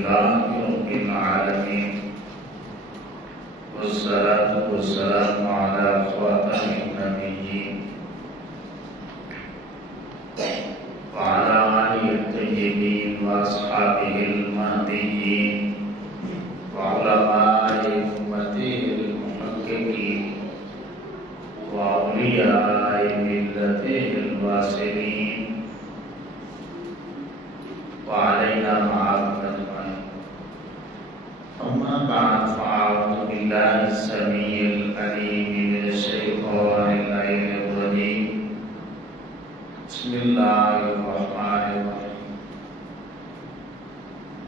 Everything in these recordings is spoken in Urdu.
لله رب العالمين والصلاة والسلام على خاتم النبيين وعلى آله الطيبين وأصحابه المهديين وعلماء أمته المحققين وأولياء ملته الواصلين وعلينا معهم أجمعين. أما بعد فأعوذ بالله السميع العليم من الشيطان اللعين الرجيم. بسم الله الرحمن الرحيم.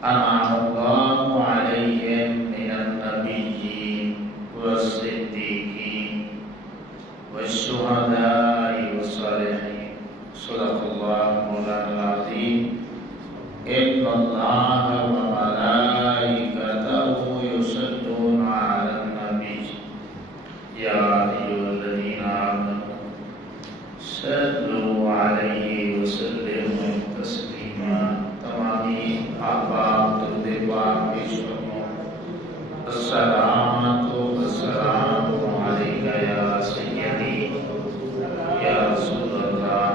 أنعم الله عليهم من النبيين والصديقين والشهداء والصالحين. صدق الله مولانا العظيم. إن الله وملائكته يصلون على النبي يا أيها الذين آمنوا صلوا عليه وسلموا تسليما. تمامی آباد درود پاک پیش فرمو. الصلاۃ والسلام علیک یا سیدی یا رسول اللہ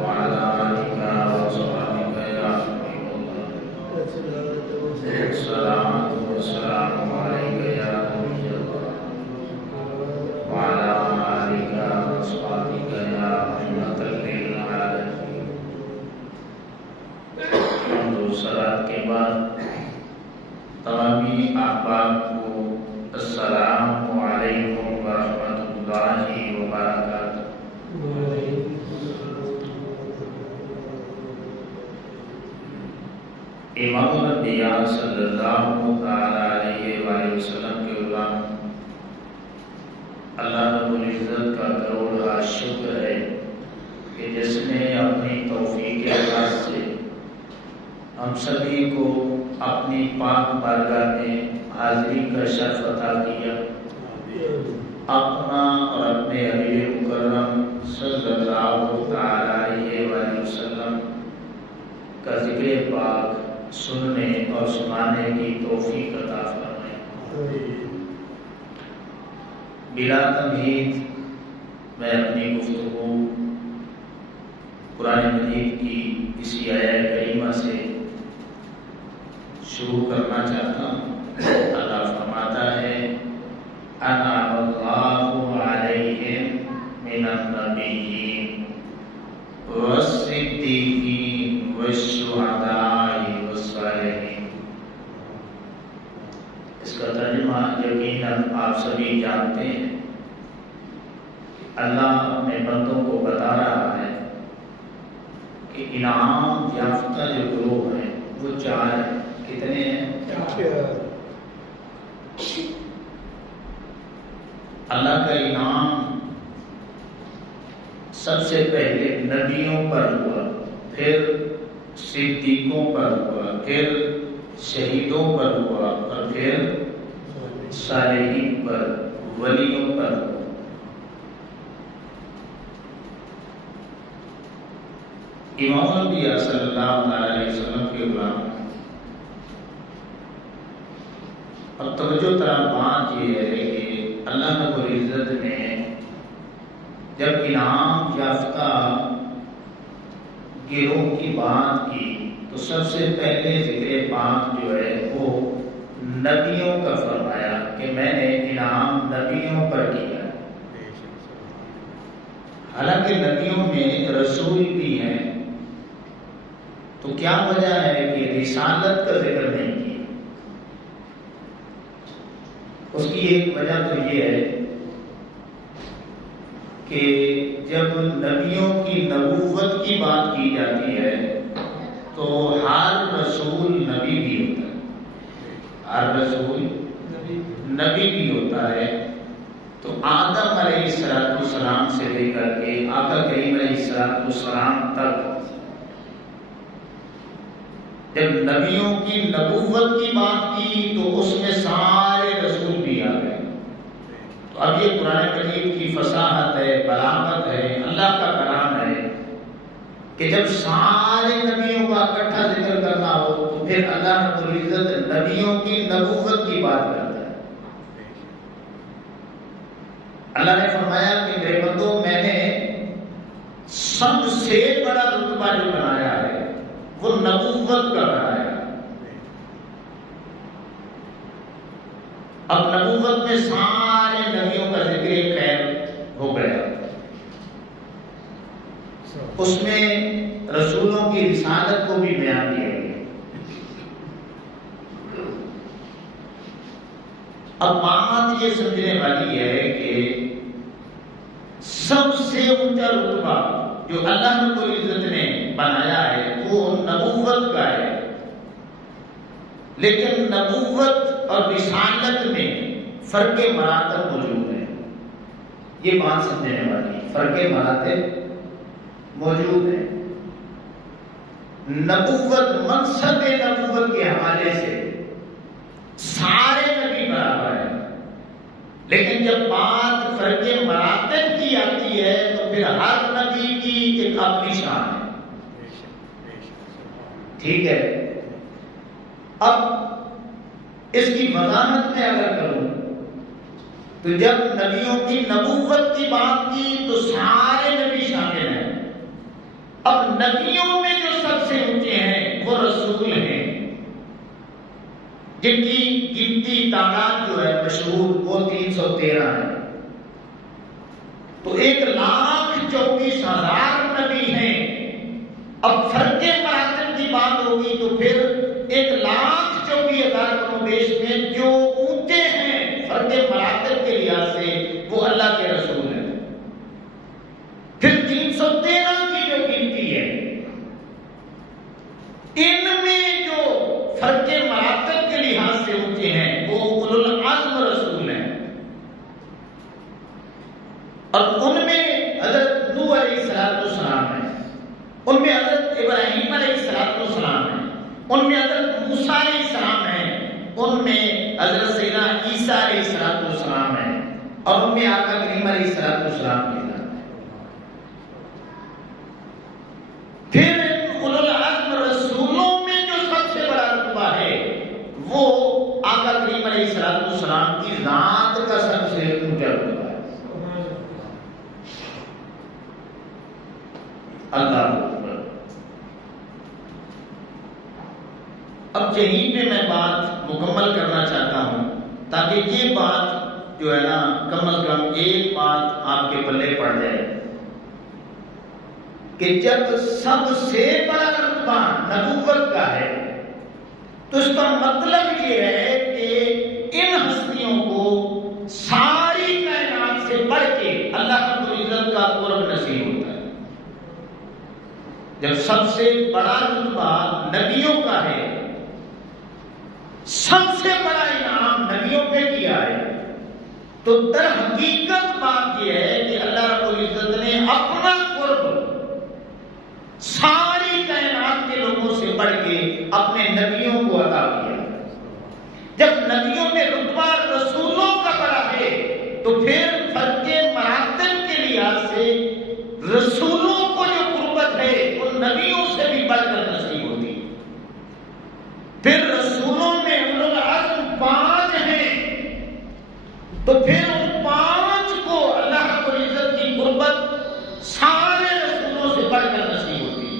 وعلى آلك وصحبك يا حبيب الله. الصلاة والسلام عليك يا نبي الله وعلى آلك وصحبك يا رحمة للعالمين. حمد و صلاة کے بعد تمامی احباب کو السلام علیکم ورحمۃ اللہ وبرکاتہ. امام الانبیاء صلی اللہ علیہ وآلہ وسلم کے غلام اللہ رب العزت کا کروڑا شکر ہے کہ جس نے اپنی توفیق خاص سے ہم سبھی کو اپنی پاک بارگاہ میں حاضری کا شرف عطا کیا. اپنا اور اپنے حبیب مکرم صلی اللہ علیہ وآلہ وسلم کا ذکر پاک سننے اور سنانے کی توفیق عطا فرمائے. بلا تمہید میں اپنی گفتگو قرآن مجید کی اسی آیہ کریمہ سے شروع کرنا چاہتا ہوں. اللہ فرماتا ہے انعم اللہ علیہم من النبیین والصدیقین والشہداء والصالحین. اس کا ترجمہ یقیناً آپ سبھی جانتے ہیں. اللہ اپنے بندوں کو بتا رہا ہے کہ انعام یافتہ جو گروہ ہیں وہ چار ہیں. کتنے ہیں؟ اللہ کا انعام سب سے پہلے نبیوں پر ہوا، پھر صدیقوں پر ہوا، پھر شہیدوں پر ہوا اور پھر صالحین پر، ولیوں پر ہوا. امام الانبیاء صلی اللہ علیہ وسلم کے غلام. اب توجہ طرح بات یہ ہے کہ اللہ رب العزت نے جب انعام یافتہ گروہ کی بات کی تو سب سے پہلے ذکر پاک جو ہے وہ نبیوں کا فرمایا کہ میں نے انعام نبیوں پر کیا. حالانکہ نبیوں میں رسول بھی ہیں تو کیا وجہ ہے کہ رسالت کا ذکر نہیں کیا؟ اس کی ایک وجہ تو یہ ہے کہ جب نبیوں کی نبوت کی بات کی جاتی ہے تو ہر رسول نبی بھی ہوتا ہے. ہر رسول نبی بھی ہوتا ہے. تو آدم علیہ السلام سے لے کر کے آقا کریم علیہ السلام تک جب نبیوں کی نبوت کی بات کی تو اس میں سارے رسول بھی آ گئے. تو اب یہ قرآن مجید کی فصاحت ہے، بلاغت ہے، اللہ کا کلام ہے کہ جب سارے نبیوں کا اکٹھا ذکر کرنا ہو تو پھر اللہ رب العزت نبیوں کی نبوت کی بات کرتا ہے۔ اللہ نے فرمایا کہ میرے بندو میں نے سب سے بڑا رتبہ جو بنایا ہے وہ نبوت کا بنایا ہے۔ اب نبوت میں سارے نبیوں کا ذکر خیر ہو گیا، اس میں رسولوں کی رسالت کو بھی بیان کیا گیا۔ اب بات یہ سمجھنے والی ہے کہ سب سے اونچا رتبہ جو اللہ رب العزت نے بنایا ہے وہ نبوت کا ہے، لیکن نبوت اور رسالت میں فرق مراتب موجود ہے۔ یہ بات سمجھنے والی ہے، فرق مراتب موجود ہے۔ نبوت، منصب نبوت کے حوالے سے سارے نبی برابر ہیں، لیکن جب بات فرق مراتب کی آتی ہے تو پھر ہر نبی کی ایک اپنی شان ہے۔ ٹھیک ہے، اب اس کی وضاحت میں اگر کروں تو جب نبیوں کی نبوت کی بات کی تو سارے نبی شامل ہیں۔ اب نبیوں میں جو سب سے اونچے ہیں وہ رسول ہیں، جن کی گنتی تعداد جو ہے مشہور وہ 313 ہے۔ تو 1,24,000 نبی ہیں۔ اب فرق مراتب کی بات ہوگی تو پھر 1,24,000 کم و بیش میں جو اونچے ہیں فرق مراتب کے لحاظ سے وہ اللہ کے رسول ہیں۔ پھر 313 کی جو گنتی ہے، ان میں جو فرق مراتب کے لحاظ سے اونچے ہیں وہ اولو العزم رسول ہیں، اور ان میں حضرت نوح علیہ السلام ہے، ان میں حضرت ابراہیم علیہ السلام ہے، ان میں حضرت موسیٰ علیہ السلام ہے، ان میں حضرت سیدنا عیسیٰ علیہ السلام ہے، اور ان میں آقا کریم علیہ السلام کی ذات ہے۔ پھر اولو العزم رسولوں میں جو سب سے بڑا رتبہ ہے وہ آقا کریم علیہ السلام کی ذات کا سب سے اونچا رتبہ ہے۔ اللہ اکبر۔ اب یہیں پہ میں بات مکمل کرنا چاہتا ہوں تاکہ یہ بات جو ہے نا کم از کم ایک بات آپ کے پلے پڑ جائے کہ جب سب سے بڑا رتبہ نبوت کا ہے تو اس کا مطلب یہ ہے کہ ان ہستیوں کو ساری کائنات سے بڑھ کے اللہ رب العزت کا قرب نصیب ہوتا ہے۔ جب سب سے بڑا رتبہ نبیوں کا ہے، سب سے بڑا انعام نبیوں پہ کیا ہے، تو در حقیقت بات یہ ہے کہ اللہ رب العزت نے اپنا قرب ساری کائنات کے لوگوں سے بڑھ کے اپنے نبیوں کو عطا کیا۔ جب نبیوں میں رتبہ رسولوں کا بڑا ہے تو پھر فرق مراتب کے لحاظ سے رسولوں کو جو قربت ہے ان نبیوں سے بھی بڑھ کر نصیب ہوتی ہے۔ پھر رسولوں میں اولو العزم 5 ہیں، تو پھر ان 5 کو اللہ رب العزت کی قربت سارے رسولوں سے بڑھ کر نصیب ہوتی ہے۔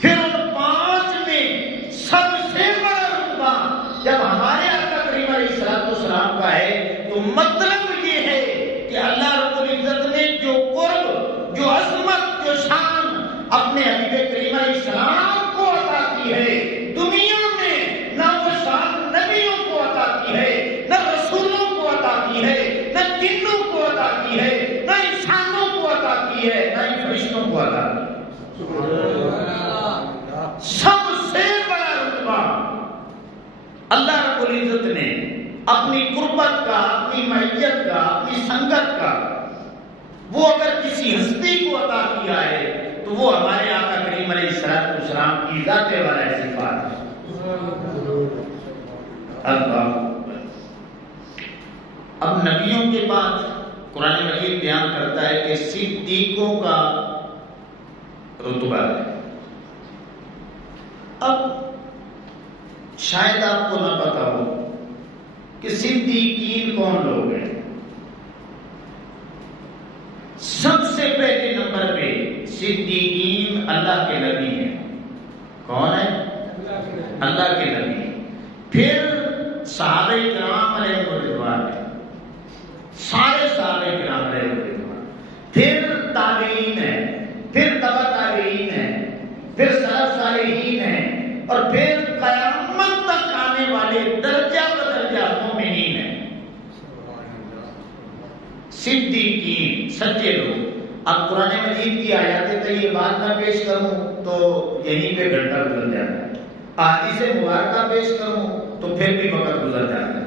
پھر ان 5 میں سب سے بڑا رتبہ جب ہمارے آقا کریم علیہ السلام کا ہے تو مطلب یہ ہے کہ اللہ رب العزت نے جو قرب، جو عظمت، جو شان اپنے حبیب کریم علیہ السلام کو عطا کی ہے، دنیا میں نہ وہ شان نبیوں کو عطا کی ہے، نہ رسولوں کو عطا کی ہے، نہ جنوں کو عطا کی ہے، نہ انسانوں کو عطا کی ہے، نہ ہی فرشتوں کو عطا کی ہے۔ سب سے بڑا رتبہ اللہ رب العزت نے اپنی قربت کا، اپنی معیت کا، اپنی سنگت کا وہ اگر کسی ہستی کو عطا کیا ہے تو وہ ہمارے آقا کریم علیہ السلام کی ذات والا صفات ہے۔ اللہ۔ اب نبیوں کے بعد قرآن مجید بیان کرتا ہے کہ صدیقوں کا رتبہ ہے۔ اب شاید آپ کو نہ پتا ہو کہ صدیقین کون لوگ ہیں۔ سب سے پہلے نمبر پہ صدیقین اللہ کے نبی ہیں۔ کون ہے؟ اللہ کے نبی۔ پھر صحابہ کرام علیہ رضوان ہے، سارے صحابہ کرام علیہ رضوان، پھر تابعین ہیں، پھر تبع تابعین ہیں، پھر سلف صالحین ہیں، اور پھر قیامت تک آنے والے درجہ بدرجہ مومنین ہیں۔ صدیقین سچے لوگ۔ اب قرآن مجید کی آیات طیبات میں پیش کروں تو یہیں پہ گھنٹہ گزر جاتا ہے، احادیث مبارکہ پیش کروں تو پھر بھی وقت گزر جاتا ہے۔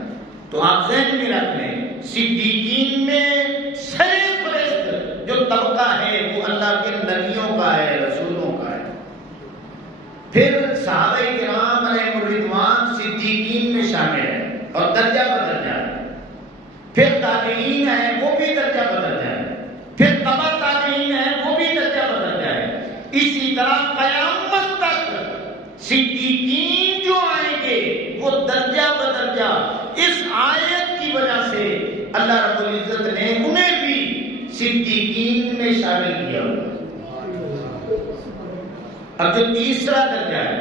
تو آپ ذہن میں رکھ لیں، صدیقین میں سرفرست جو طبقہ ہے وہ اللہ کے نبیوں کا ہے، رسولوں کا ہے۔ پھر صحابہ کرام علیہ رضوان صدیقین میں شامل ہیں اور درجہ بدرجہ ہے۔ پھر تابعین ہیں، وہ بھی درجہ بدرجہ ہے۔ پھر تبع تابعین ہیں، وہ بھی درجہ بدرجہ ہے۔ اسی طرح قیامت تک صدیقین جو آئیں گے وہ درجہ بدرجہ۔ اس آیت کی وجہ سے اللہ رب العزت نے انہیں بھی صدیقین میں شامل کیا ہوا۔ اب جو تیسرا درجہ ہے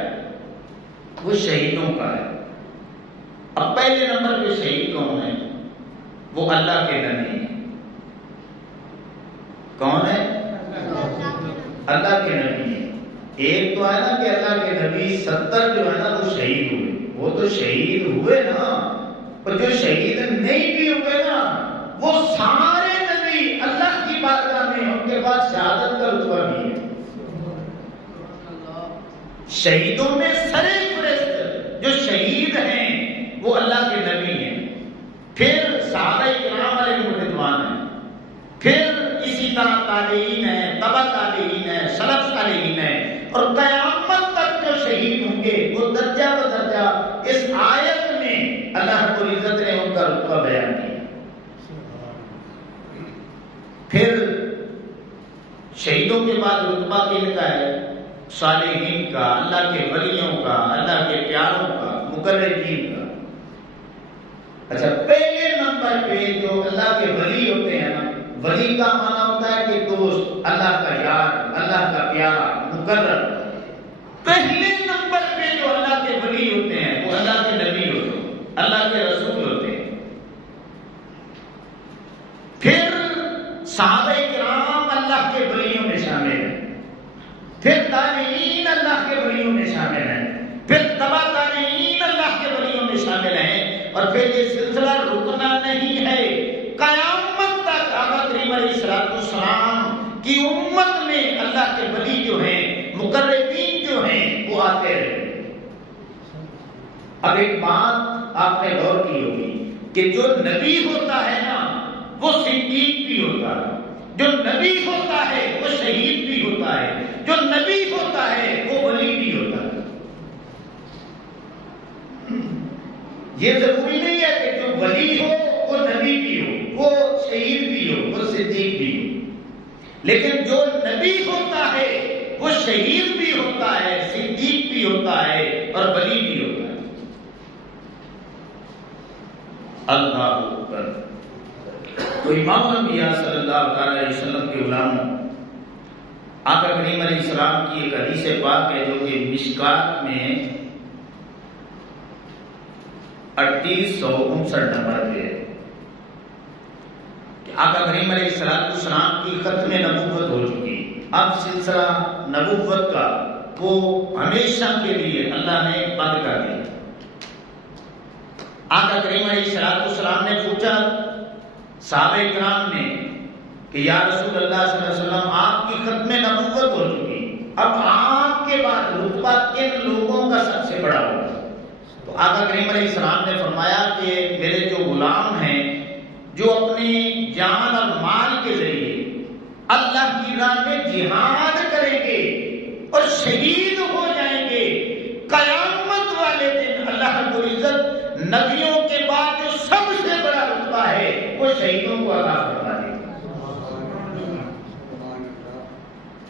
وہ شہیدوں کا ہے۔ اب پہلے نمبر پہ شہید کون ہے؟ وہ اللہ کے نبی ہیں۔ کون ہے؟ اللہ کے نبی ہیں۔ ایک تو ہے نا کہ اللہ کے نبی 70 جو ہے نا وہ شہید ہوئے، وہ تو شہید ہوئے نا، اور جو شہید نہیں بھی ہوئے نا وہ سارے نبی اللہ کی بارگاہ میں ان کے پاس شہادت کا رتبہ بھی ہے۔ شہیدوں میں سرفرست جو شہید ہیں وہ اللہ کے نبی ہیں، پھر صحابہ کرام علیہ رضوان ہیں، پھر اسی طرح تابعین ہیں، تبع تابعین ہیں، سلف صالحین ہیں، اور قیامت تک جو شہید ہوں گے وہ درجہ بدرجہ اس آیت میں اللہ رب العزت نے ان کا رتبہ بیان کیا۔ پھر شہیدوں کے بعد رتبہ کن کا ہے؟ صالحین کا، اللہ کے ولیوں کا، اللہ کے پیاروں کا، مقربین کا۔ اچھا، پہلے نمبر پہ جو اللہ کے ولی ہوتے ہیں نا، ولی کا معنی ہوتا ہے کہ دوست، اللہ کا یار، اللہ کا پیارا، مقرب۔ پہلے نمبر پہ جو اللہ کے ولی ہوتے ہیں وہ اللہ کے نبی ہوتے ہیں، اللہ کے رسول ہوتے ہیں۔ پھر صحابہ کرام اللہ کے ولیوں میں شامل ہیں، پھر تابعین اللہ کے ولیوں میں شامل ہیں، پھر تبع تابعین اللہ کے ولیوں میں شامل ہیں، اور پھر یہ سلسلہ رکنا نہیں ہے۔ قیامت تک آقا کریم علیہ السلام کی امت میں اللہ کے ولی جو ہیں، مقربین جو ہیں، وہ آتے رہے۔ اب ایک بات آپ نے غور کی ہوگی کہ جو نبی ہوتا ہے نا وہ صدیق بھی ہوتا ہے، جو نبی ہوتا ہے وہ شہید بھی ہوتا ہے، جو نبی ہوتا ہے وہ ولی بھی ہوتا ہے۔ یہ ضروری نہیں ہے کہ جو ولی ہو وہ نبی بھی ہو، وہ شہید بھی ہو، وہ صدیق بھی ہو، لیکن جو نبی ہوتا ہے وہ شہید بھی ہوتا ہے، صدیق بھی ہوتا ہے، اور ولی بھی ہوتا ہے۔ اللہ اکبر۔ تو امام الانبیاء صلی اللہ علیہ وسلم کے غلاموں، آقا کریم علیہ السلام کی ایک حدیث پاک ہے جو کہ مشکات میں 3859 نمبر پہ ہے کہ آقا کریم علیہ السلام کی ختم نبوت ہو چکی، اب سلسلہ نبوت کا وہ ہمیشہ کے لیے اللہ نے بند کر دیا۔ آقا کریم علیہ السلام نے پوچھا صحابہ کرام نے کہ یا رسول اللہ صلی اللہ علیہ وسلم آپ کی ختم نبوت ہو چکی، اب آپ کے بعد رتبہ کن لوگوں کا سب سے بڑا ہوگا؟ تو آقا کریم علیہ السلام نے فرمایا کہ میرے جو غلام ہیں جو اپنی جان اور مال کے ذریعے اللہ کی راہ میں جہاد کریں گے اور شہید ہو جائیں گے، قیامت والے دن اللہ رب العزت نبیوں کے بعد جو سب سے بڑا رتبہ ہے وہ شہیدوں کو عطا فرما دے گا۔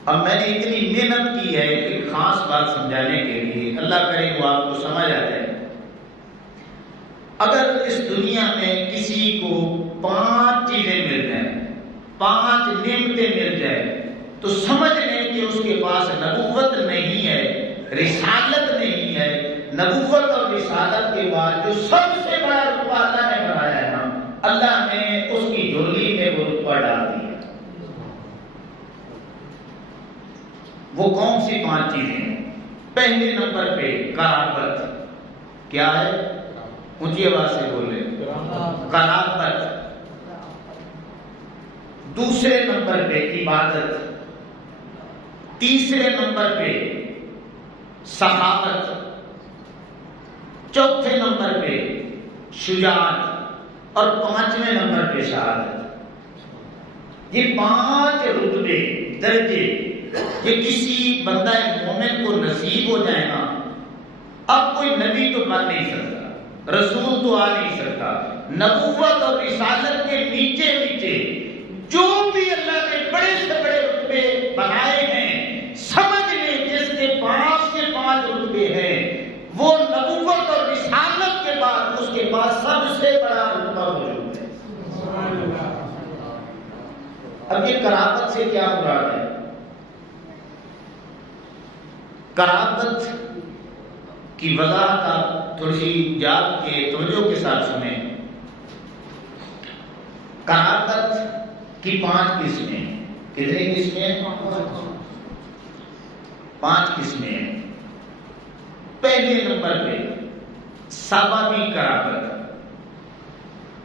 اب میں نے اتنی محنت کی ہے ایک خاص بات سمجھانے کے لیے، اللہ کرے وہ آپ کو سمجھ آ جائے۔ اگر اس دنیا میں کسی کو 5 چیزیں مل جائیں، 5 نعمتیں مل جائیں، تو سمجھ لیں کہ اس کے پاس نبوت نہیں ہے، رسالت نہیں ہے۔ نبوت اور رسالت کے بعد جو سب سے بڑا رتبہ اللہ نے بنایا ہے نا، اللہ نے اس کی جھولی میں وہ رتبہ ڈال دیا۔ وہ کون سی 5 چیزیں ہیں؟ پہلے نمبر پہ قرابت۔ کیا ہے؟ اونچی آواز سے بولے، قرابت۔ دوسرے نمبر پہ عبادت، تیسرے نمبر پہ سخاوت، چوتھے نمبر پہ شجاعت، اور 5ویں نمبر پہ شہادت۔ یہ 5 رتبے، درجے، یہ کسی بندہ مومن کو نصیب ہو جائے نا، اب کوئی نبی تو بن نہیں سکتا، رسول تو آ نہیں سکتا۔ نبوت اور رسالت کے نیچے نیچے جو بھی اللہ نے بڑے سے بڑے رتبے بنائے ہیں، سمجھ لیں کہ اس کے 5 سے 5 رتبے ہیں، وہ نبوت اور رسالت کے بعد اس کے پاس سب سے بڑا رتبہ موجود ہے۔ اب یہ قرابت سے کیا مراد ہے؟ قرابت کی وضاحت آپ تھوڑی سی جاگ کے توجہ کے ساتھ سنیں۔ قرابت کی 5 قسمیں، کتنی قسمیں؟ 5 قسمیں ہیں۔ پہلے نمبر پہ سببی قرابت،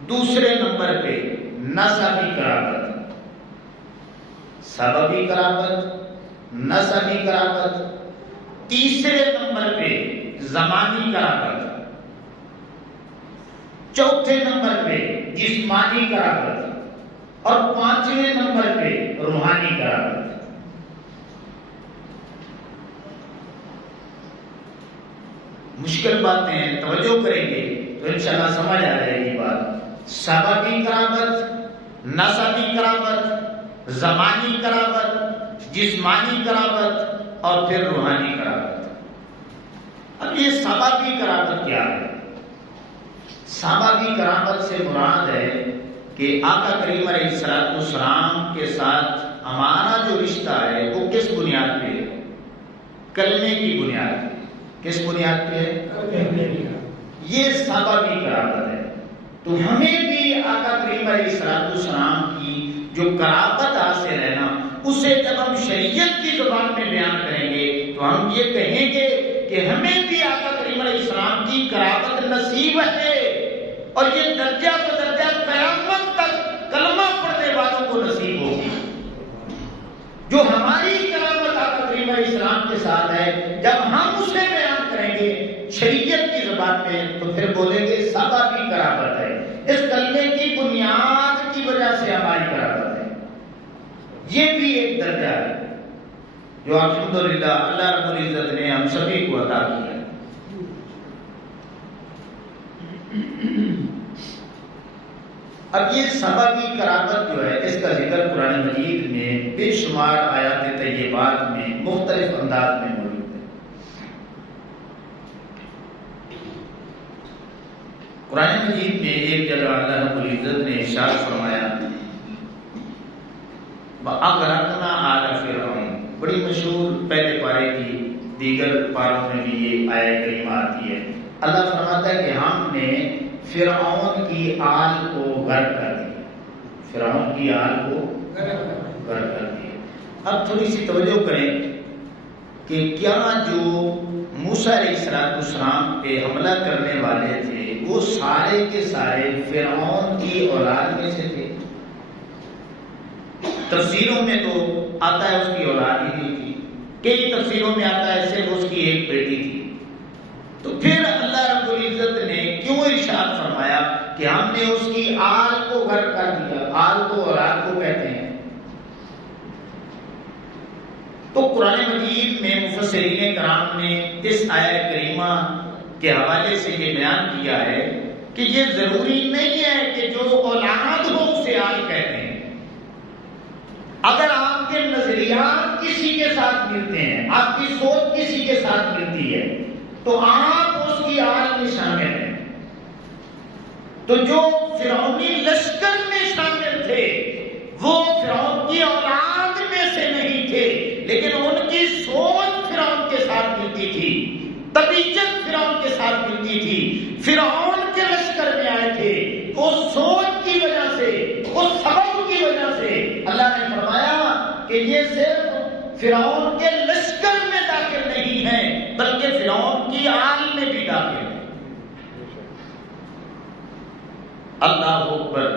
دوسرے نمبر پہ نسبی قرابت، سببی قرابت، نسبی قرابت، تیسرے نمبر پہ زمانی قرابت، چوتھے نمبر پہ جسمانی قرابت، اور 5ویں نمبر پہ روحانی قرابت۔ مشکل باتیں ہیں، توجہ کریں گے تو انشاءاللہ سمجھ آ جائے گی بات۔ سببی قرابت، نسبی قرابت، زمانی قرابت، جسمانی قرابت، اور پھر روحانی قرابت۔ اب یہ سببی قرابت کیا ہے؟ سببی قرابت سے مراد ہے کہ آقا کریم علیہ السلام کے ساتھ ہمارا جو رشتہ ہے وہ کس بنیاد پہ ہے؟ کلمے کی بنیاد پہ۔ کس بنیاد پہ ہے؟ یہ سببی قرابت ہے۔ تو ہمیں بھی آقا کریم علیہ السلام کی جو قرابت حاصل ہے نا، اسے جب ہم شریعت کی زبان میں بیان کریں گے تو ہم یہ کہیں گے کہ ہمیں بھی آقا کریم علیہ السلام کی قرابت نصیب ہے، اور یہ درجہ بدرجہ قیامت تک کلمہ پڑھنے والوں کو نصیب ہوگی۔ جو ہماری قرابت آقا کریم علیہ السلام کے ساتھ ہے، جب ہم اسے بیان کریں گے شریعت کی زبان میں تو پھر بولیں گے سببی قرابت ہے، اس کلمے کی بنیاد کی وجہ سے ہماری قرابت ہے۔ یہ بھی ایک درجہ ہے جو الحمدللہ اللہ رب العزت نے ہم سبھی کو عطا کیا۔ اب یہ سببی قرابت جو ہے، اس کا ذکر قرآن مجید میں بے شمار آیات طیبات میں مختلف انداز میں موجود ہے۔ قرآن مجید میں ایک جگہ اللہ رب العزت نے ارشاد فرمایا، وَأَغْرَقْنَا آلَ فِرْعَوْنَ، بڑی مشہور پہلے پارے کی دیگر پاروں میں بھی یہ آیت کریمہ آتی ہے۔ اللہ فرماتا ہے کہ ہم نے فرعون کی آل کو غرق کر دیا، فرعون کی آل کو غرق کر دیا۔ اب تھوڑی سی توجہ کریں کہ کیا جو موسیٰ علیہ السلام پہ حملہ کرنے والے تھے وہ سارے کے سارے فرعون کی اولاد میں سے تھے؟ تفسیروں میں تو آتا ہے اس کی اولاد ہی نہیں تھی، کئی تفسیروں میں آتا ہے صرف اس کی ایک بیٹی تھی۔ تو پھر اللہ رب العزت نے کیوں ارشاد فرمایا کہ ہم نے اس کی آل کو غرق کر دیا؟ آل کو اولاد کو کہتے ہیں۔ تو قرآن مجید میں مفسرین کرام نے اس آیت کریمہ کے حوالے سے یہ بیان کیا ہے کہ یہ ضروری نہیں ہے کہ جو اولاد ہو اسے آل کہتے ہیں۔ اگر آپ کے نظریات کسی کے ساتھ ملتے ہیں، آپ کی سوچ کسی کے ساتھ ملتی ہے، تو آپ اس کی آل میں شامل ہیں۔ تو جو فرعونی لشکر میں شامل تھے وہ فرعون کی اولاد میں سے نہیں تھے، لیکن ان کی سوچ فرعون کے ساتھ ملتی تھی، طبیعت فرعون کے ساتھ ملتی تھی، فرعون کے لشکر میں آئے تھے۔ اس سوچ کی وجہ سے، اس سبب کی وجہ سے اللہ نے فرمایا کہ یہ صرف فرعون کے لشکر میں داخل نہیں ہے بلکہ فرعون کی آل میں بھی داخل ہے۔ اللہ اکبر۔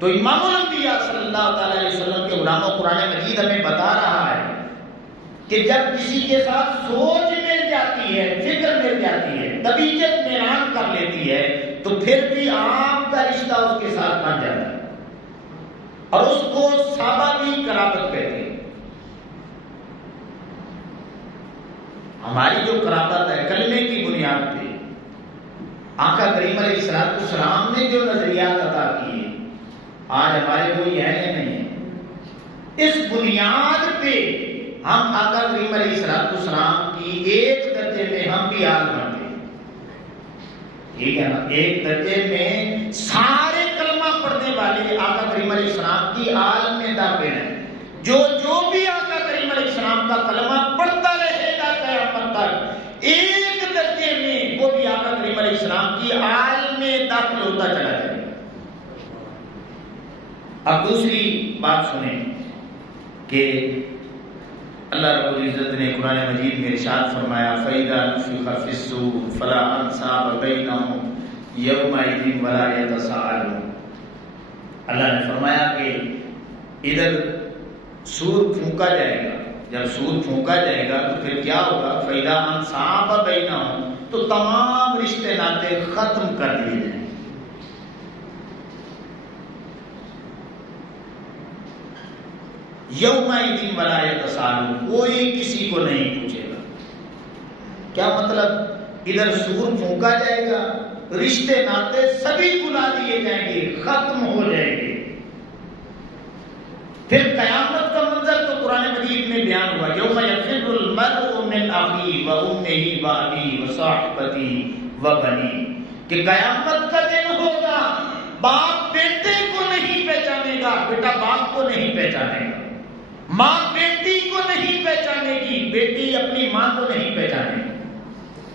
تو امام الانبیاء صلی اللہ تعالی علیہ وسلم کے غلاموں، قرآن مجید ہمیں بتا رہا ہے کہ جب کسی کے ساتھ سوچ مل جاتی ہے، فکر مل جاتی ہے، طبیعت میلان کر لیتی ہے، تو پھر بھی آپ کا رشتہ اس کے ساتھ بن جاتا ہے، اور اس کو صحابی قرابت کہتے ہیں۔ ہماری جو قرابت ہے کلمے کی بنیاد پہ، آقا کریم علیہ السلام نے جو نظریات عطا کیے، آج ہمارے کوئی ہے یا نہیں ہے، اس بنیاد پہ ہم آقا کریم علیہ السلام کی ایک درجے میں ہم بھی آل بنتے ہیں، ٹھیک ہے نا؟ ایک درجے میں سارے کلمہ پڑھنے والے آقا کریم علیہ السلام کی آل میں داخل ہیں۔ جو بھی آقا کریم علیہ السلام کا کلمہ پڑھتا رہے گا قیامت تک، ایک درجے میں وہ بھی آقا کریم علیہ السلام کی آل میں داخل ہوتا چلا جائے گا۔ اب دوسری بات سنیں کہ اللہ رب العزت نے قرآن مجید میں ارشاد فرمایا فَإِذَا نُفِخَ فِي الصُّورِ فَلَا أَنْسَابَ بَيْنَهُمْ يَوْمَئِذٍ وَلَا يَتَسَاءَلُونَ۔ اللہ نے فرمایا کہ ادھر سور پھونکا جائے گا، جب سور پھونکا جائے گا تو پھر کیا ہوگا؟ فَإِذَا أَنْسَابَ بَيْنَهُمْ، تو تمام رشتے ناطے ختم کر دیے جائیں۔ یومئذ ولا یتساءلون، کوئی کسی کو نہیں پوچھے گا۔ کیا مطلب؟ ادھر سور پھونکا جائے گا، رشتے ناطے سبھی بلا دیے جائیں گے، ختم ہو جائیں گے۔ پھر قیامت کا منظر تو قرآن مجید میں بیان ہوا، یوم یفر المرء من اخیہ وامہ وابیہ وصاحبتہ وبنیہ، کہ قیامت کا دن ہوگا، باپ بیٹے کو نہیں پہچانے گا، بیٹا باپ کو نہیں پہچانے گا، ماں بیٹی کو نہیں پہچانے گی، بیٹی اپنی ماں کو نہیں پہچانے گی،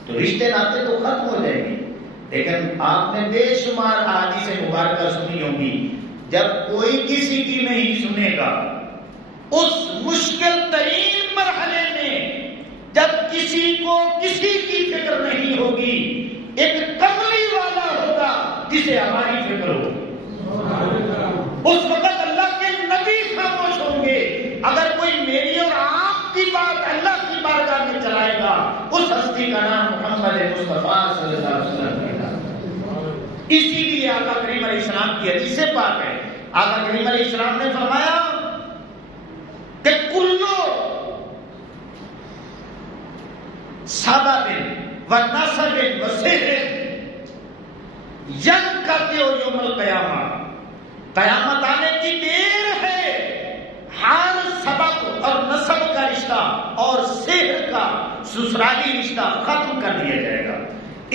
تو رشتے ناطے تو ختم ہو جائیں گے۔ لیکن آپ نے بے شمار احادیث مبارکہ سنی ہوگی، جب کوئی کسی کی نہیں سنے گا، اس مشکل ترین مرحلے میں جب کسی کو کسی کی فکر نہیں ہوگی، ایک کملی والا ہوگا جسے ہماری فکر ہوگی، اس وقت اللہ کے نبی خاموش ہوں گے۔ اگر کوئی میری اور آپ کی بات اللہ کی بارگاہ میں چلائے گا، اس ہستی کا نام محمد مصطفیٰ صلی اللہ علیہ وسلم ہے۔ اسی لیے آقا کریم علیہ السلام کی حدیث پاک ہے، آقا کریم علیہ السلام نے فرمایا کہ کلو سبب و نسب و سحر ینقطع یوم القیامہ، قیامت آنے کی دیر ہے، ہر سبب اور نسب کا رشتہ اور سحر کا سسرالی رشتہ ختم کر دیا جائے گا،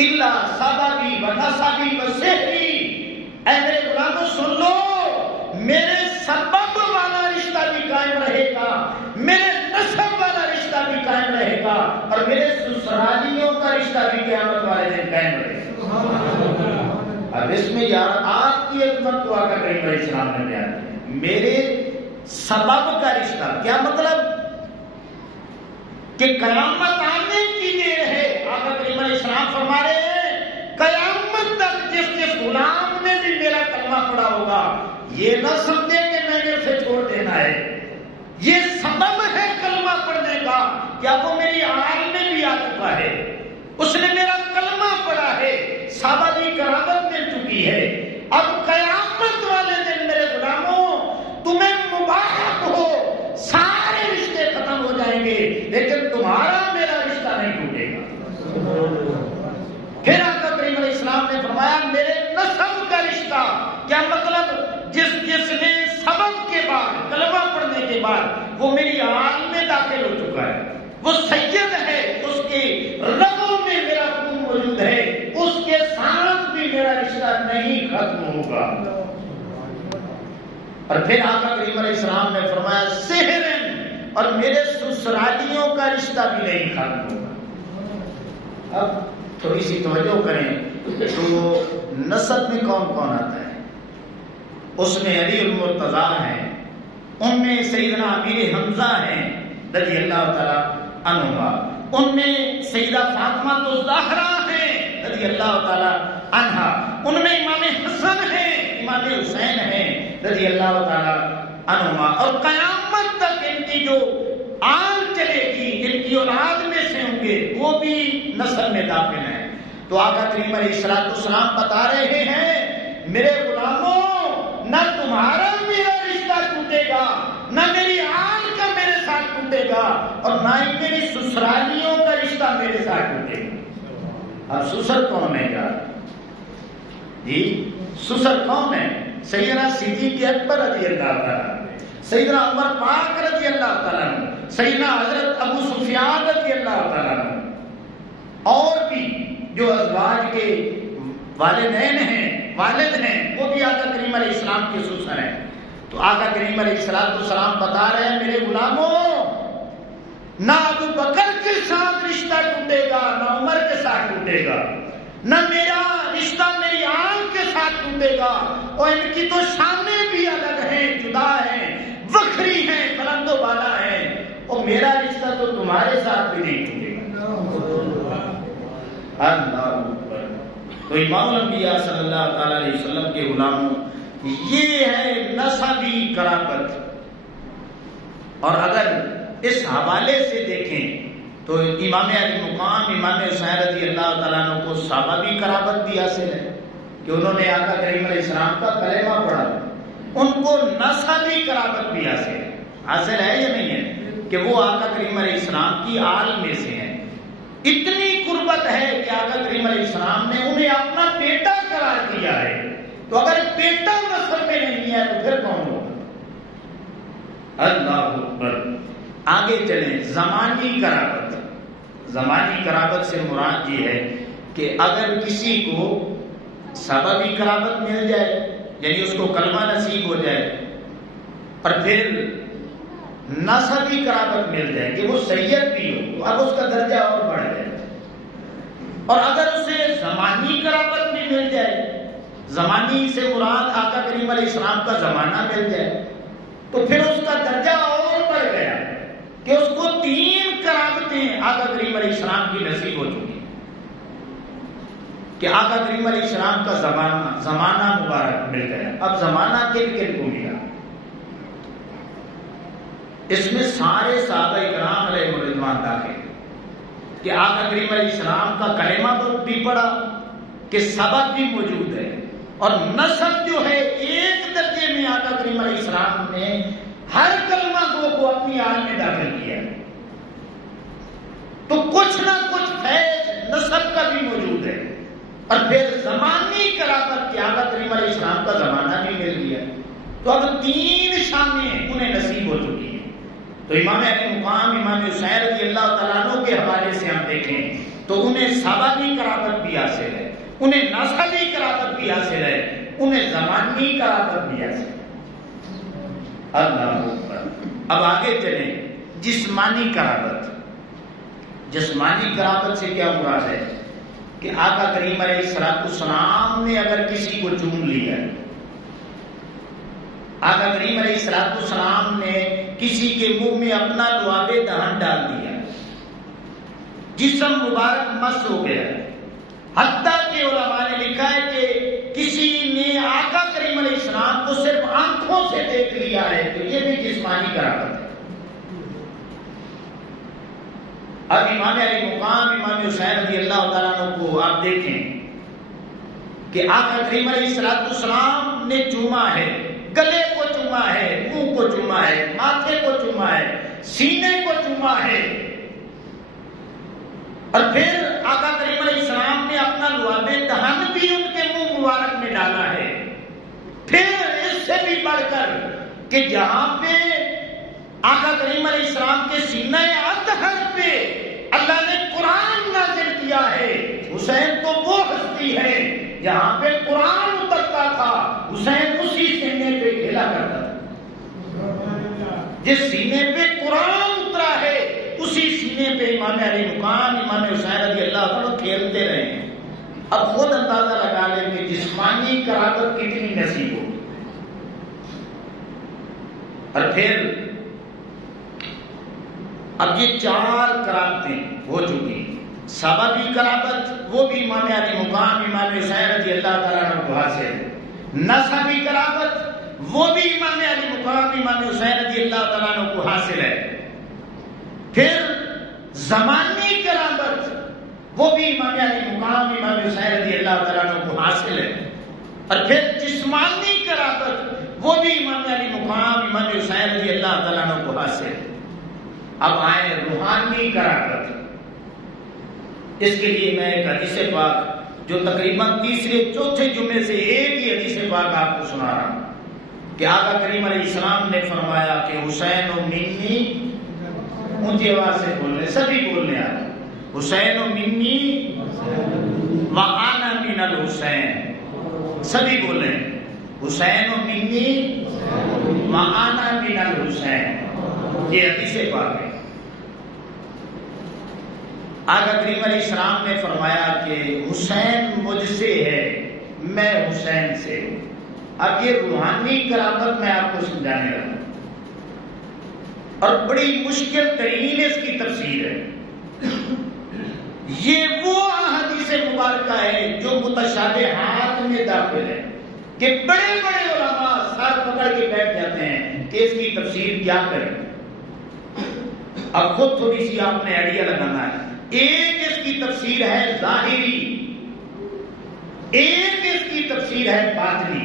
الا سببی و نسبی و سحری۔ اے میرے غلاموں سن لو، میرے سبب والا رشتہ بھی قائم رہے گا، میرے نسب والا رشتہ بھی قائم رہے گا، اور میرے سسرالیوں کا رشتہ بھی قیامت والے دن قائم رہے گا۔ اب اس میں یار آپ کی عظمت تو آقا کریم علیہ السلام نے بیان کی، میرے سبب کا رشتہ، کیا مطلب؟ کہ قیامت آنے کی دیر ہے، آقا کریم علیہ السلام فرما رہے ہیں قیامت تک جس غلام نے بھی میرا کلمہ پڑھا ہوگا، یہ نہ سمجھے کہ میں نے اسے چھوڑ دینا ہے، یہ سبب ہے کلمہ پڑھنے کا، کیا وہ میری آل میں بھی آ چکا ہے، اس نے میرا کلمہ پڑھا ہے، صحابی قرابت مل چکی ہے۔ اب قیامت والے دن میرے غلاموں تمہیں مبارک ہو، سارے رشتے ختم ہو جائیں گے لیکن تمہارا میرا رشتہ نہیں ٹوٹے گا۔ پھر آقا کریم علیہ السلام نے فرمایا میرے نسب کا رشتہ، کیا مطلب؟ جس نے سبب کے بعد، کلمہ پڑھنے کے بعد وہ میری آل میں داخل ہو چکا ہے، وہ سید ہے، اس کے رگوں میں میرا خون موجود ہے، اس کے ساتھ بھی میرا رشتہ نہیں ختم ہوگا۔ اور پھر آقا کریم علیہ السلام نے فرمایا سحرن، اور میرے سسرالیوں کا رشتہ بھی نہیں ختم ہوگا۔ اب تھوڑی سی توجہ کریں تو نسب میں کون کون آتا ہے؟ اس میں علی المرتضیٰ ہیں، ان میں سیدنا امیر حمزہ ہیں رضی اللہ تعالی عنہما، ان میں سیدہ فاطمہ الزہرا ہیں رضی اللہ تعالی عنہا، ان میں امام حسن ہیں، امام حسین ہیں رضی اللہ تعالی عنہما، اور قیامت تک ان کی جو آل چلے گی، ان کی اولاد میں سے ہوں گے، وہ بھی نسل میں داخل ہیں۔ تو آقا کریم علیہ السلام بتا رہے ہیں میرے غلاموں، نہ تمہارا میرا رشتہ ٹوٹے گا، نہ میری آل کا میرے ساتھ ٹوٹے گا، اور نہ ہی میری سسرالیوں کا رشتہ میرے ساتھ ٹوٹے گا۔ اب سسر کون ہے یار؟ جی سسر کون ہے؟ سیدنا صدیق اکبر رضی اللہ تعالیٰ، سیدنا عمر پاک رضی اللہ تعالیٰ، سیدنا حضرت ابو سفیان رضی اللہ تعالیٰ، اور بھی جو ازواج کے والدین ہیں، والد ہیں، وہ بھی آقا کریم علیہ السلام کے سسر ہیں۔ تو آقا کریم علیہ السلام بتا رہے ہیں میرے غلاموں، نہ ابو بکر کے ساتھ رشتہ ٹوٹے گا، نہ عمر کے ساتھ ٹوٹے گا، نہ میرا رشتہ میری آل کے ساتھ ٹوٹے گا، اور ان کی تو شانیں بھی الگ ہیں، جدا ہیں، وکھری ہیں، بلند و بالا ہیں، اور میرا رشتہ تو تمہارے ساتھ بھی نہیں ٹوٹے گا۔ اللہ اکبر۔ تو امام الانبیاء صلی اللہ تعالی علیہ وسلم کے غلاموں، یہ ہے نسبی قرابت۔ اور اگر اس حوالے سے دیکھیں تو امام علی مقام امام حسین رضی اللہ تعالیٰ عنہ کو صحابی قرابت بھی حاصل ہے کہ انہوں نے آقا کریم علیہ السلام کا کلمہ پڑھا، ان کو نسبی قرابت بھی حاصل ہے یا نہیں ہے کہ وہ آقا کریم علیہ السلام کی آل میں سے ہیں۔ اتنی قربت ہے کہ آقا کریم علیہ السلام نے انہیں اپنا بیٹا قرار دیا ہے۔ تو اگر بیٹا نسل میں نہیں ہے تو پھر کون ہوگا؟ اللہ اکبر۔ آگے چلیں، زمانی قرابت۔ زمانی قرابت سے مراد یہ ہے کہ اگر کسی کو سببی قرابت مل جائے، یعنی اس کو کلمہ نصیب ہو جائے، اور پھر نسبی قرابت مل جائے کہ وہ سید بھی ہو، تو اب اس کا درجہ اور بڑھ جائے۔ اور اگر اسے زمانی قرابت بھی مل جائے، زمانی سے مراد آقا کریم علیہ السلام کا زمانہ مل جائے، تو پھر اس کا درجہ اور بڑھ گیا کہ اس کو 3 قرابتیں آقا کریم علیہ السلام کی نصیب ہو چکی کہ آقا کریم علیہ السلام کا زمانہ مبارک مل گیا۔ اب زمانہ کن کن کو ملا؟ اس میں سارے صحابہ کرام علیہ رضوان داخل کہ آقا کریم علیہ السلام کا کلمہ بھی پڑھا، کہ سبب بھی موجود ہے، اور نسب جو ہے ایک درجے میں آقا کریم علیہ السلام نے ہر کلمہ کو اپنی آل میں داخل کیا، تو کچھ نہ کچھ فیض نسب کا بھی موجود ہے۔ اور پھر زمانی قرابت کہ آقا کریم علیہ السلام کا زمانہ بھی مل گیا، تو اب 3 شانیں انہیں نصیب ہو چکی ہیں۔ تو امام علی مقام امام حسین رضی اللہ تعالیٰ عنہ کے حوالے سے ہم دیکھیں تو انہیں سببی قرابت بھی حاصل ہے، انہیں نسبی قرابت بھی حاصل ہے، انہیں زمانی قرابت بھی حاصل ہے۔ اللہ اکبر۔ اب آگے چلیں، جسمانی قرابت۔ جسمانی قرابت سے کیا مراد ہے کہ آقا کریم علیہ السلام نے اگر کسی کو چوم لیا، آقا کریم علیہ السلام نے کسی کے منہ میں اپنا لعاب دہن ڈال دیا، جسم مبارک مس ہو گیا، حتیٰ کہ علماء نے لکھا ہے کہ کسی نے آقا کریم علیہ السلام کو صرف آنکھوں سے دیکھ لیا ہے، تو یہ بھی جسمانی قرابت ہے۔ اب امام علی مقام امام حسین رضی اللہ تعالیٰ عنہ کو آپ دیکھیں کہ آقا کریم علیہ السلام نے چوما ہے، گلے کو چوما ہے، منہ کو چوما ہے، ماتھے کو چوما ہے، سینے کو چوما ہے، اور پھر آقا کریم علیہ السلام نے اپنا لعاب دہن بھی ان کے منہ مبارک میں ڈالا ہے۔ پھر اس سے بھی بڑھ کر کہ جہاں پہ آقا کریم علیہ السلام کے سینہ اطہر پہ اللہ نے قرآن نازل کیا ہے. حسین تو وہ ہستی ہے جہاں پہ قرآن اترتا تھا، حسین اسی سینے پہ کھیلا کرتا تھا. جس سینے پہ قرآن اترا ہے اسی سینے پہ امام علی مقام امام حسین رضی اللہ عنہ کھیلتے رہے ہیں. اب خود اندازہ لگا لیں کہ جسمانی قرابت کتنی نصیب ہوگی. اور پھر اب یہ 4 قرابتیں ہو چکی. سببی قرابت وہ بھی امام علی مقام امام حسین رضی اللہ تعالیٰ عنہ کو حاصل ہے. نسبی قرابت وہ بھی امام علی مقام امام حسین رضی اللہ تعالیٰ عنہ کو حاصل ہے. پھر زمانی قرابت وہ بھی امام علی مقام امام حسین رضی اللہ تعالیٰ عنہ کو حاصل ہے. اور پھر جسمانی قرابت وہ بھی امام علی مقام امام حسین رضی اللہ تعالیٰ عنہ کو حاصل ہے. اب آئے روحانی قرابت. اس کے لیے میں ایک حدیث پاک جو تقریباً تیسرے چوتھے جمعے سے ایک ہی حدیث پاک آپ کو سنا رہا ہوں کہ آقا کریم علیہ السلام نے فرمایا کہ حسین و منی، اونچی آواز سے بولنے، سبھی بولنے آ رہے، حسین و منی وانا من الحسین، سبھی بولیں حسین و منی وانا من الحسین. یہ حدیث پاک ہے. آقا کریم علیہ السلام نے فرمایا کہ حسین مجھ سے ہے، میں حسین سے ہوں. اب یہ روحانی قرابت میں آپ کو سمجھانے لگا اور بڑی مشکل ترین اس کی تفسیر ہے. یہ وہ احادیث مبارکہ ہے جو متشابہات میں داخل ہے کہ بڑے بڑے علماء ساتھ پکڑ کے بیٹھ جاتے ہیں کہ اس کی تفسیر کیا کریں. اب خود تھوڑی سی آپ نے آئیڈیا لگانا ہے. ایک اس کی تفسیر ہے ظاہری، ایک اس کی تفسیر ہے باطنی.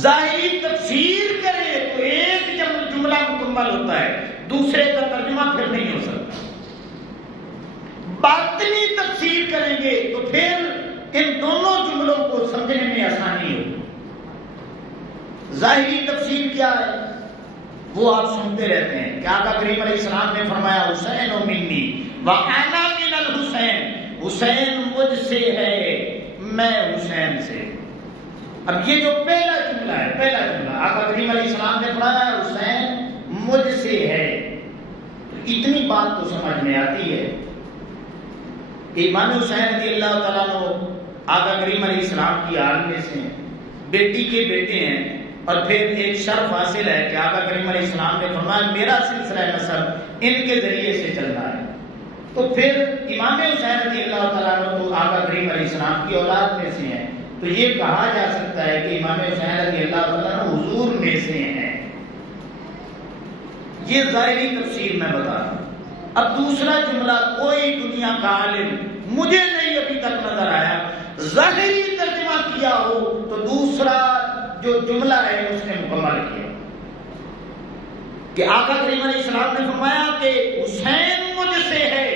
ظاہری تفسیر کرے تو ایک جملہ مکمل ہوتا ہے، دوسرے کا ترجمہ پھر نہیں ہو سکتا. باطنی تفسیر کریں گے تو پھر ان دونوں جملوں کو سمجھنے میں آسانی ہوگی. ظاہری تفسیر کیا ہے وہ آپ سنتے رہتے ہیں کہ آقا کریم علیہ السلام نے فرمایا حسین و منی وانا من الحسین، حسین مجھ سے ہے، میں حسین سے. اب یہ جو پہلا جملہ ہے، پہلا جملہ آقا کریم علیہ السلام نے فرمایا حسین مجھ سے ہے، اتنی بات تو سمجھ میں آتی ہے. امام حسین رضی اللہ تعالیٰ عنہ آقا کریم علیہ السلام کی آل میں سے بیٹی کے بیٹے ہیں. اور پھر ایک شرف حاصل ہے کہ آقا کریم علیہ السلام نے فرمایا میرا سلسلہ نسب ان کے ذریعے سے چلتا ہے. تو پھر امام حسین رضی اللہ تعالیٰ عنہ تو آقا کریم علیہ السلام کی اولاد میں سے ہیں، تو یہ کہا جا سکتا ہے کہ امام حسین رضی اللہ تعالیٰ عنہ حضور میں سے ہیں. یہ ظاہری تفسیر میں بتا رہا ہوں. اب دوسرا جملہ کوئی دنیا کا عالم مجھے نہیں ابھی تک نظر آیا ظاہری ترجمہ کیا ہو تو دوسرا جو جملہ ہے اس نے مکمل کیا کہ آقا کریم علیہ السلام نے فرمایا کہ حسین مجھ سے ہے.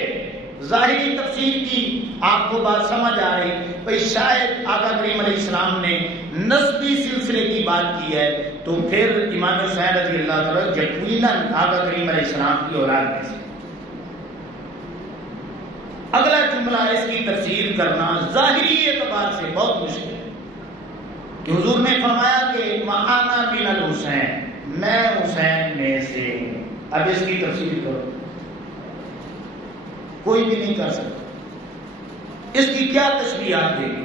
ظاہری تفسیر کی آپ کو بات سمجھ آ رہی بھئی شاید آقا کریم علیہ السلام نے نسبی سلسلے کی بات کی ہے تو پھر امام حسین رضی اللہ تعالیٰ یقیناً آقا کریم علیہ السلام کی اولاد میں سے. اگلا جملہ اس کی تفسیر کرنا ظاہری اعتبار سے بہت مشکل ہے کہ حضور نے فرمایا کہ وَأَنَا مِنَ الْحُسَيْنِ، میں حسین میں سے ہوں. اب اس کی تفسیر کرو، کوئی بھی نہیں کر سکتا. اس کی کیا تشبیہات دے گی؟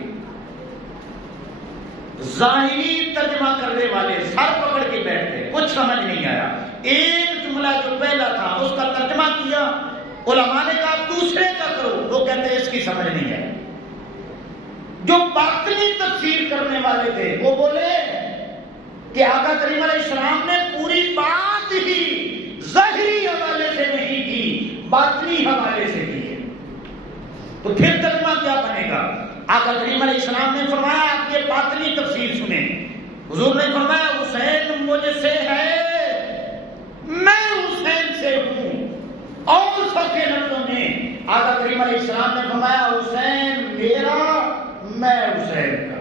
ظاہری ترجمہ کرنے والے سر پکڑ کے بیٹھ گئے، کچھ سمجھ نہیں آیا. ایک جملہ جو پہلا تھا اس کا ترجمہ کیا، علماء نے کہا دوسرے کا کرو، وہ کہتے ہیں اس کی سمجھ نہیں آئی. جو باطنی تفسیر کرنے والے تھے وہ بولے کہ آقا کریم علیہ السلام نے پوری بات ہی ظاہری حوالے سے نہیں کی، باطنی حوالے سے کی ہے. تو پھر ترجمہ کیا بنے گا؟ آقا کریم علیہ السلام نے فرمایا آپ یہ باطنی تفسیر سنیں. حضور نے فرمایا حسین مجھ سے ہے، میں حسین سے ہوں. اور سب کے لفظوں میں آقا کریم علیہ السلام نے فرمایا حسین میرا، میں حسین کا.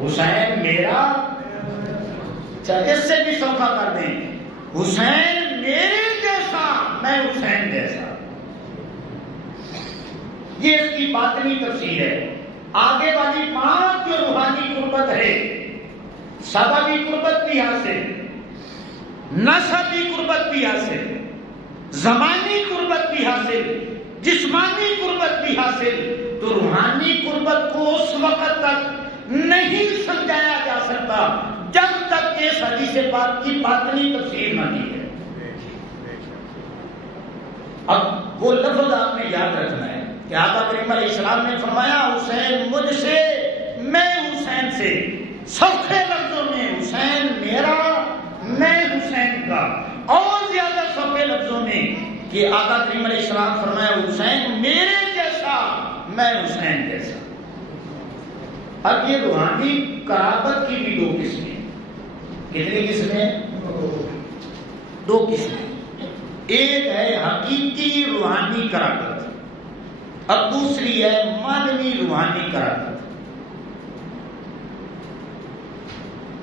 حسین میرا. اس سے بھی سوکھا کر دیں، حسین میرے جیسا میں حسین جیسا، یہ اس کی باطنی تفسیر ہے۔ آگے والی 5 جو روحانی قربت ہے، سببی قربت بھی حاصل، نسبی قربت بھی حاصل، زمانی قربت بھی حاصل، جسمانی قربت بھی حاصل، تو روحانی قربت کو اس وقت تک نہیں سمجھایا جا سکتا جب تک کہ اس حدیث پاک کی باطنی تفسیر نہ کی ہے۔ اب وہ لفظ آپ نے یاد رکھنا ہے کہ آقا کریم علیہ السلام نے فرمایا حسین مجھ سے، میں حسین سے، سوکھے لفظوں میں حسین میرا، میں حسین کا، اور زیادہ سوکھے لفظوں میں کہ آقا کریم علیہ السلام فرمایا حسین میرے جیسا، میں حسین جیسا۔ اب یہ روحانی قرابت کی بھی 2 قسمیں، کتنی قسمیں؟ 2 قسمیں۔ ایک ہے حقیقی روحانی قرابت اور دوسری ہے معنوی روحانی قرابت۔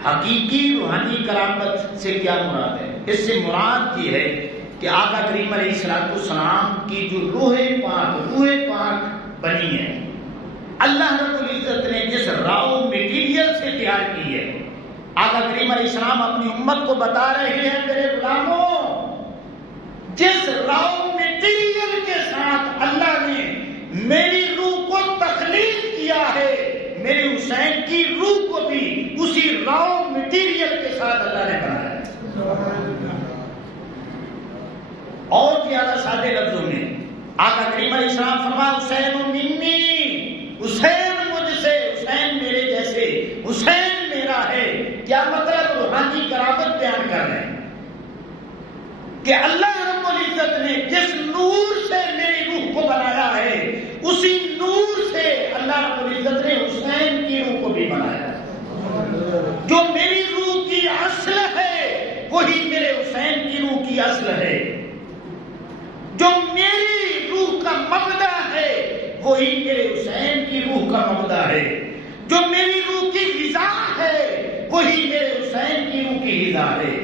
حقیقی روحانی قرابت سے کیا مراد ہے؟ اس سے مراد یہ ہے کہ آقا کریم علیہ السلام کی جو روح پاک بنی ہے، اللہ رب العزت نے جس راؤ میٹیریل سے تیار کی ہے، آقا کریم علیہ السلام اپنی امت کو بتا رہے ہیں میرے غلاموں، جس راؤ میٹیریل کے ساتھ اللہ نے میری روح کو تخلیق کیا ہے، میرے حسین کی روح کو بھی اسی راؤ میٹیریل کے ساتھ اللہ نے بنایا ہے۔ اور زیادہ سادے لفظوں میں آقا کریم علیہ السلام فرمایا حسین منی، حسین مجھ سے، حسین میرے جیسے، حسین میرا ہے۔ کیا مطلب؟ روحانی قرابت بیان کر رہے ہیں کہ اللہ رب العزت نے جس نور سے میری روح کو بنایا ہے، اسی نور سے اللہ رب العزت نے حسین کی روح کو بھی بنایا ہے۔ جو میری روح کی اصل ہے وہی میرے حسین کی روح کی اصل ہے، جو میری روح کا مبدا ہے وہی میرے حسین کی روح کا مبدا ہے، جو میری روح کی غذا ہے وہی میرے حسین کی روح کی غذا ہے،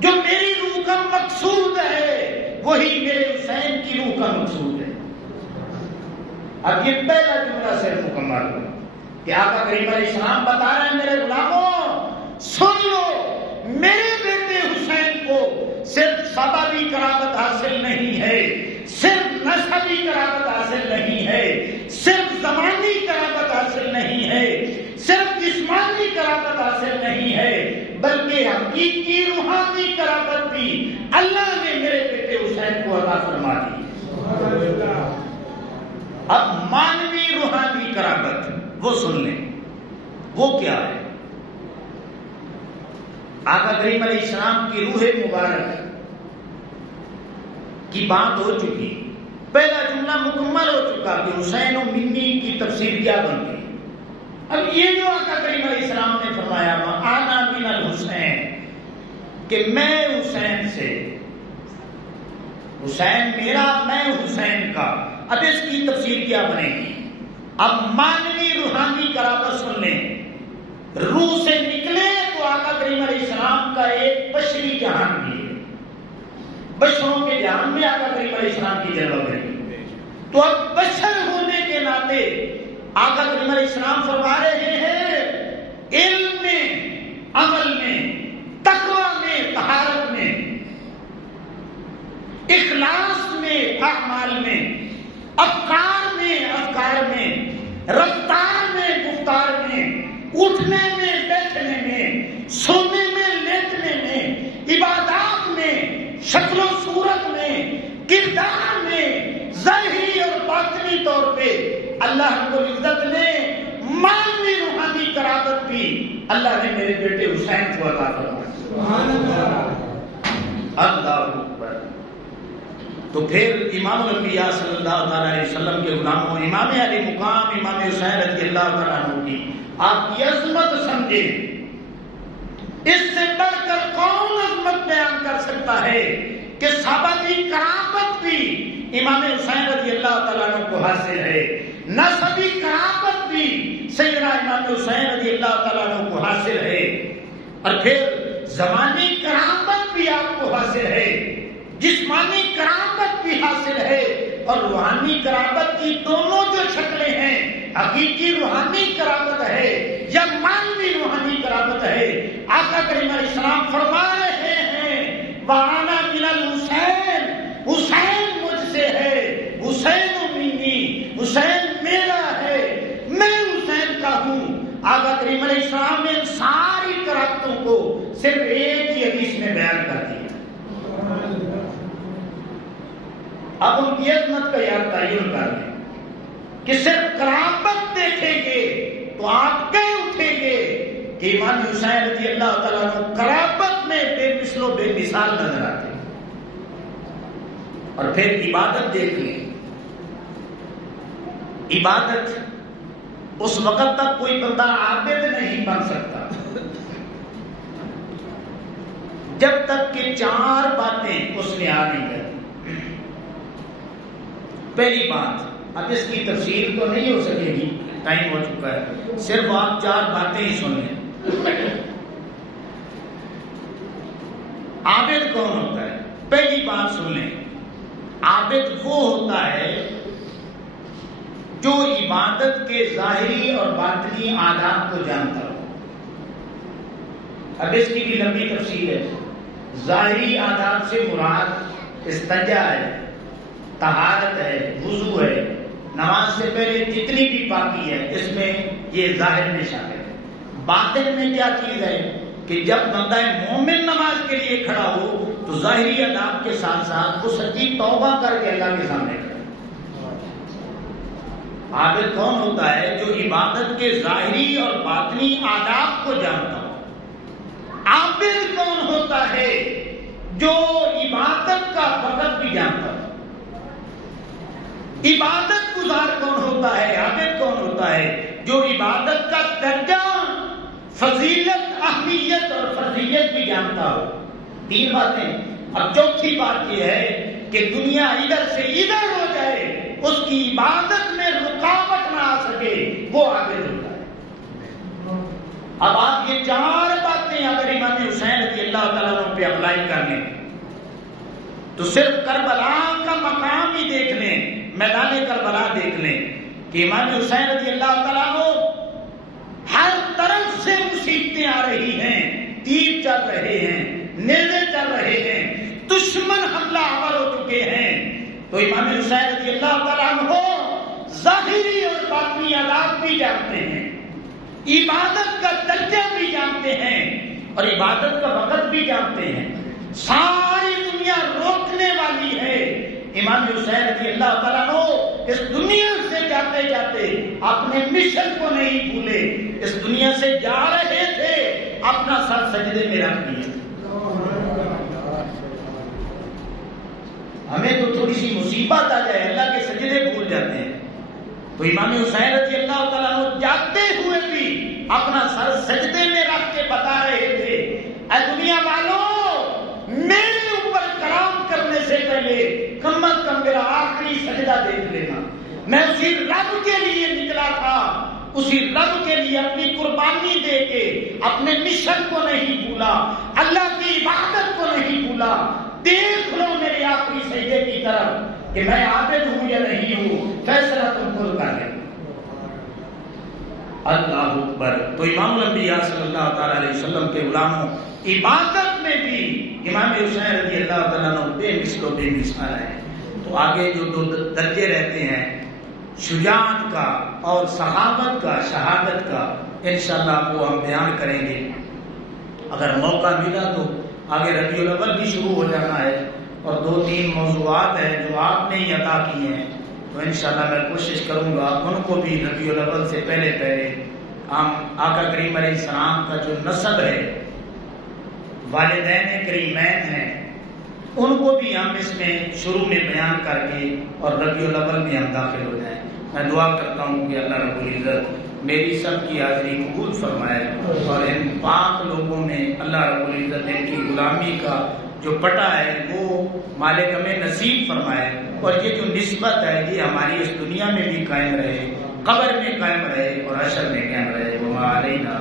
جو میری روح کا مقصود ہے وہی میرے حسین کی روح کا مقصود ہے۔ اب یہ پہلا جملہ صرف مکمل ہوا کہ آقا کریم علیہ السلام بتا رہے ہیں میرے غلاموں سن لو، میرے بیٹے حسین کو صرف سببی قرابت حاصل نہیں ہے، صرف نسبی قرابت حاصل نہیں ہے، صرف زمانی قرابت حاصل نہیں ہے، صرف جسمانی قرابت حاصل نہیں ہے، بلکہ حقیقی روحانی قرابت بھی اللہ نے میرے بیٹے حسین کو عطا فرما دی۔ اب مانوی روحانی قرابت وہ سن لیں، وہ کیا ہے؟ آقا کریم علیہ السلام کی روح مبارک کی بات ہو چکی، پہلا جملہ مکمل ہو چکا کہ حسین و منی کی تفسیر کیا بن گئی۔ اب یہ جو آقا کریم علیہ السلام نے فرمایا انا من الحسین، کہ میں حسین سے، حسین میرا، میں حسین کا، اب اس کی تفسیر کیا بنے گی؟ اب مانوی روحانی قرابت سن لیں، روح سے نکلے تو آقا کریم علیہ السلام کا ایک بشری جہان بھی ہے، بشروں کے جہان میں آقا کریم علیہ السلام کی جلوہ گری، تو اب بشر ہونے کے ناطے آقا کریم علیہ السلام فرما رہے ہیں علم میں، عمل میں، تقوی میں، طہارت میں، اخلاص میں، اعمال میں، افکار میں، رفتار میں، گفتار میں، اٹھنے میں، بیٹھنے میں، سونے میں، لیٹنے میں، عبادات میں، شکل و صورت میں، کردار میں، ظاہری اور باطنی طور پہ اللہ رب العزت نے مانوی روحانی قرابت بھی اللہ نے میرے بیٹے حسین کو عطا فرمائی۔ سبحان اللہ، اللہ اکبر۔ تو پھر امام الانبیاء صلی اللہ تعالی علیہ وسلم کے غلاموں امام علی مقام امام حسین رضی اللہ تعالیٰ عنہ کی آپ کی عظمت سمجھیں، اس سے بڑھ کر کون عظمت بیان کر سکتا ہے کہ سببی قرابت بھی امام حسین رضی اللہ تعالیٰ عنہ کو حاصل ہے، نسبی قرابت بھی سیدنا امام حسین رضی اللہ تعالیٰ عنہ کو حاصل ہے، اور پھر زمانی کرامت بھی آپ کو حاصل ہے، جسمانی کرامت بھی حاصل ہے، اور روحانی کرامت کی دونوں جو شکلیں ہیں، حقیقی روحانی کرامت ہے یا مانوی روحانی کرامت ہے، آقا کریم علیہ السلام فرما رہے ہیں وَأَنَا مِنَ الْحُسَيْنِ، حسین مجھ سے ہے، حسین منی، حسین میرا ہے، میں حسین کا ہوں۔ آقا کریم علیہ السلام نے ان ساری کرامتوں کو صرف ایک ہی حدیث میں بیان کر دیا۔ اب ان کی عظمت کا یاد تعین کر لیں کہ صرف کرامت دیکھیں گے تو آپ کہیں اٹھیں گے کہ امام حسین رضی اللہ تعالیٰ عنہ کرامت میں بے مثل و بے مثال نظر آتے ہیں۔ اور پھر عبادت دیکھ لیں، عبادت اس وقت تک کوئی بندہ عابد نہیں بن سکتا جب تک کہ 4 باتیں اس نے آ نہیں کرتی۔ پہلی بات، اب اس کی تفسیر تو نہیں ہو سکے گی، ٹائم ہو چکا ہے، صرف آپ 4 باتیں ہی سن لیں۔ عابد کون ہوتا ہے؟ پہلی بات سن لیں، عابد وہ ہوتا ہے جو عبادت کے ظاہری اور باطنی آداب کو جانتا ہو۔ اب اس کی بھی لمبی تفصیل ہے۔ ظاہری آداب سے مراد استنجا ہے، طہارت ہے، وضو ہے، نماز سے پہلے جتنی بھی پاکی ہے، اس میں یہ ظاہر میں شامل ہے۔ باطن میں کیا چیز ہے کہ جب بندہ مومن نماز کے لیے کھڑا ہو تو ظاہری آداب کے ساتھ ساتھ وہ سچی توبہ کر کے اللہ کے سامنے کھڑا۔ عابد کون ہوتا ہے؟ جو عبادت کے ظاہری اور باطنی آداب کو جانتا ہو۔ عابد کون ہوتا ہے؟ جو عبادت کا وقت بھی جانتا ہو۔ عبادت گزار کون ہوتا ہے؟ عابد کون ہوتا ہے؟ جو عبادت کا درجہ، فضیلت، اہمیت اور فرضیت بھی جانتا ہو۔ 3 باتیں۔ اب چوتھی بات یہ ہے کہ دنیا ادھر سے ادھر ہو جائے، اس کی عبادت میں رکاوٹ نہ آ سکے، وہ عابد ہوتا ہے۔ اب آپ یہ 4 باتیں اگر امام حسین رضی اللہ تعالیٰ عنہ پہ اپلائی کر لیں تو صرف کربلا کا مقام ہی دیکھ لیں، میدان کربلا دیکھ لیں کہ امام حسین رضی اللہ تعالیٰ عنہ ہر طرف سے مصیبتیں آ رہی ہیں، تیر چل رہے ہیں، نیزے چل رہے ہیں، دشمن حملہ آور ہو چکے ہیں، تو امام حسین رضی اللہ تعالیٰ عنہ ظاہری اور باطنی آداب بھی جانتے ہیں، عبادت کا درجہ بھی جانتے ہیں اور عبادت کا وقت بھی جانتے ہیں۔ ساری دنیا روکنے والی ہے، امام حسین رضی اللہ تعالیٰ عنہ اس دنیا سے جاتے جاتے اپنے مشن کو نہیں بھولے، اس دنیا سے جا رہے تھے، اپنا سر سجدے میں رکھ دیا۔ ہمیں تو تھوڑی سی مصیبت آ جائے اللہ کے سجدے بھول جاتے ہیں، تو امام حسین رضی اللہ تعالیٰ عنہ جاتے ہوئے بھی اپنا سر سجدے میں رکھ کے بتا رہے تھے، اے دنیا والوں، میرے اوپر کلام کرنے سے پہلے کم از کم میرا آخری سجدہ دیکھ لینا۔ میں اسی رب کے لیے نکلا تھا، اسی رب کے لیے اپنی قربانی دے کے اپنے مشن کو نہیں بھولا، اللہ کی عبادت کو نہیں بھولا۔ دیکھ لو میرے آخری سجدے کی طرف کہ میں عابد ہوں یا نہیں ہوں، فیصلہ تم خود کر لیں۔ اللہ اکبر۔ تو امام الانبیاء صلی اللہ تعالی علیہ وسلم کے غلاموں، عبادت میں بھی امام حسین رضی اللہ تعالیٰ عنہ بے مثل و بے مثال ہے۔ تو آگے جو 2 درجے رہتے ہیں، شجاعت کا اور صحابت کا، شہادت کا، انشاءاللہ وہ ہم بیان کریں گے۔ اگر موقع ملا تو آگے ربیع الاول بھی شروع ہو جانا ہے، اور 2-3 موضوعات ہیں جو آپ نے ہی عطا کی ہیں، تو انشاءاللہ میں کوشش کروں گا ان کو بھی ربیع الاول سے پہلے ہم آقا کریم علیہ السلام کا جو نسب ہے، والدین کریمین ہیں، ان کو بھی ہم اس میں شروع میں بیان کر کے اور ربیع الاول میں ہم داخل ہو جائیں۔ میں دعا کرتا ہوں کہ اللہ رب العزت میری سب کی حاضری قبول فرمائے، اور ان پاک لوگوں میں اللہ رب العزت ان کی غلامی کا جو پٹا ہے وہ مالک ہمیں نصیب فرمائے، اور یہ جو نسبت ہے یہ ہماری اس دنیا میں بھی قائم رہے، قبر میں قائم رہے اور حشر میں قائم رہے۔ وما علینا